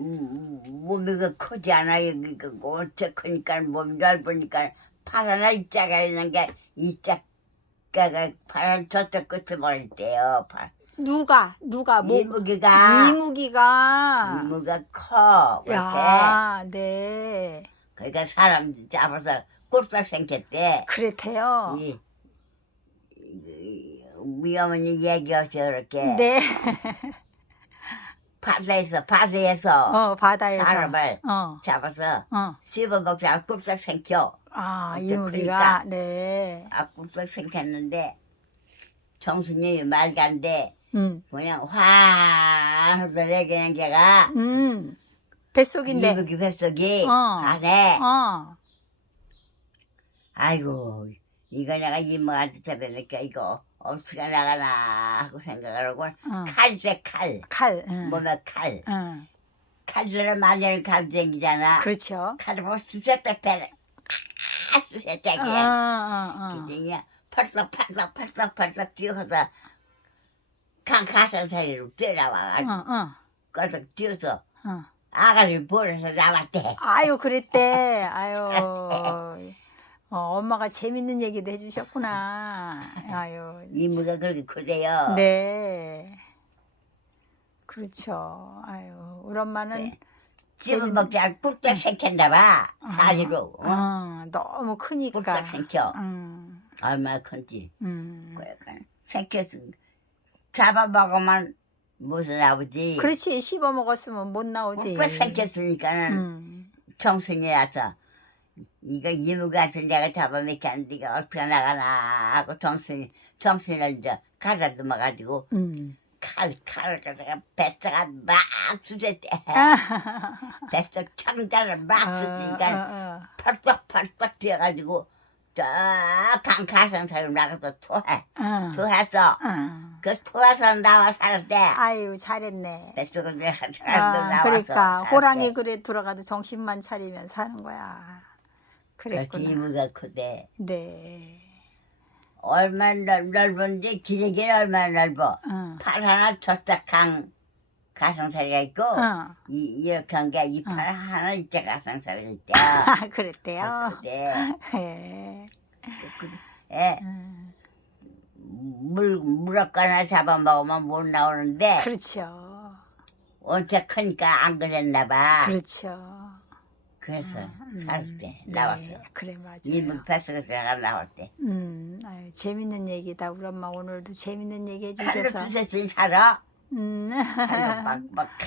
음, 몸이가 크지 않아 여기가 어째 크니까 몸이 넓으니까 팔 하나 이자가 있는 게 이자가가 팔 저쪽 끝에 멀대요 팔. 누가 누가 뭐 이무기가. 이무기가. 이무가 커. 야, 네. 그러니까 사람 잡아서 꼴딱 생겼대. 그렇대요. 이, 이, 우리 어머니 얘기하셔 그렇게. 네. 바다에서 바다에서 어, 바다에서. 사람을 어. 잡아서 어. 씹어먹자 꿀딱 생겨 아, 이무기가 그러니까. 네. 아 꿀딱 생겼는데 정순이 말간데 음. 그냥 환하더래 그냥 걔가 음. 뱃속인데. 이북이 뱃속이 어. 안에 어. 아이고 이거 내가 이모한테 잡으니까 이거 없이가 나가나 하고 생각을 하고 어. 칼세 칼 칼. 응. 몸에 칼 응. 칼들은 만년에 감정이잖아 그렇죠. 칼을 보고 수세다 패래 아 수세다 어, 게 어, 어. 그냥 펄썩 펄썩 펄썩 펄썩 뛰어서 강 가슴 사이로 뛰어나와가지고 어, 어. 꺼석 뛰어서 어. 아가를 버려서 나왔대 아유, 그랬대. 아유. 어, 엄마가 재밌는 얘기도 해주셨구나. 아유. 이모가 그렇게 그래요 네. 그렇죠. 아유, 우리 엄마는 네. 집은 먹자 꿀딱 생겼나 봐 사지로 어? 어, 너무 크니까. 꿀딱 생겨 음, 얼마나 큰지 음. 그러니까 생겨서 잡아먹으면 무슨 아버지 그렇지, 씹어 먹었으면 못 나오지. 꿀딱 생겼으니까는 음, 청순이 와서 이거 이모 같은 내가 잡아먹겠는데 이거 어떻게 나가나 하고 정순이 정순이를 이제 가다듬어 가지고 음. 칼 칼을 갖다가 뱃속에 막 쑤셨대 뱃속 창자를 막 쑤시니까 어, 어, 펄떡펄떡 뛰어가지고 저강 가슴 사이로 나가서 토해 어, 어. 토했어 어. 그 토해서 나와 살았대 아유, 잘했네. 뱃속에 내가 아, 나와서 그러니까. 호랑이 그래 들어가도 정신만 차리면 사는 거야. 그렇게 그랬구나. 이모가 크대 네. 얼마나 넓, 넓은지 기저귀는 얼마나 넓어 어. 팔 하나 저짝 강 가상살이가 있고 어. 이, 이렇게 한 게 이 팔 하나 이자 가상살이가 있대 아, 그랬대요. 그때 예. 예, 음, 물 물었거나 잡아먹으면 못 나오는데 그렇죠. 언제 크니까 안 그랬나 봐 그렇죠. 그래서 음, 살 때 나왔어 네, 그래 맞아요. 이물 뱃속에서 내가 나올 때 음, 아유, 재밌는 얘기다. 우리 엄마 오늘도 재밌는 얘기 해주셔서. 주셨으니 살아 음. 칼로 막막